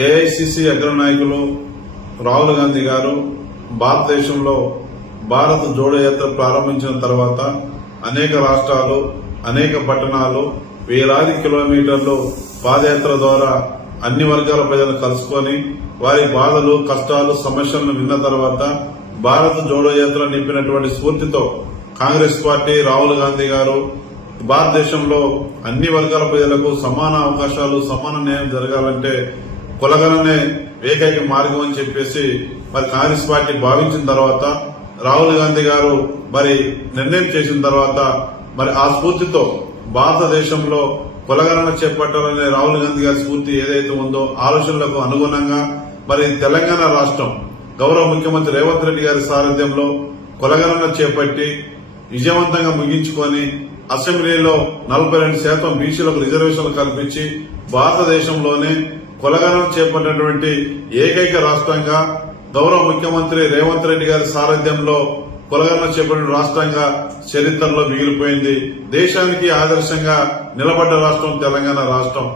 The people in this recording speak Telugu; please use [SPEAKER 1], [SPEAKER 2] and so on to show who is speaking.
[SPEAKER 1] ఏఐసిసి అగ్రనాయకులు రాహుల్ గాంధీ గారు భారతదేశంలో భారత్ జోడో యాత్ర ప్రారంభించిన తర్వాత అనేక రాష్ట్రాలు అనేక పట్టణాలు వేలాది కిలోమీటర్లు పాదయాత్ర ద్వారా అన్ని వర్గాల ప్రజలను కలుసుకొని వారి బాధలు కష్టాలు సమస్యలను విన్న తర్వాత భారత్ జోడో యాత్ర నింపినటువంటి స్ఫూర్తితో కాంగ్రెస్ పార్టీ రాహుల్ గాంధీ గారు భారతదేశంలో అన్ని వర్గాల ప్రజలకు సమాన అవకాశాలు సమాన న్యాయం జరగాలంటే కులగణనే ఏకైక మార్గం అని చెప్పేసి మరి కాంగ్రెస్ పార్టీ భావించిన తర్వాత రాహుల్ గాంధీ గారు మరి నిర్ణయం చేసిన తర్వాత మరి ఆ స్ఫూర్తితో భారతదేశంలో కులగణన చేపట్టాలనే రాహుల్ గాంధీ గారి స్ఫూర్తి ఏదైతే ఉందో ఆలోచనలకు అనుగుణంగా మరి తెలంగాణ రాష్ట్రం గౌరవ ముఖ్యమంత్రి రేవంత్ రెడ్డి గారి సారథ్యంలో కులగణన చేపట్టి విజయవంతంగా ముగించుకొని అసెంబ్లీలో నలభై రెండు శాతం బీసీలకు రిజర్వేషన్లు కల్పించి భారతదేశంలోనే కులగణన చేపట్టినటువంటి ఏకైక రాష్ట్రంగా గౌరవ ముఖ్యమంత్రి రేవంత్ రెడ్డి గారి సారథ్యంలో కులగణన చేపట్టిన రాష్ట్రంగా చరిత్రలో మిగిలిపోయింది. దేశానికి ఆదర్శంగా నిలబడ్డ రాష్ట్రం తెలంగాణ రాష్ట్రం.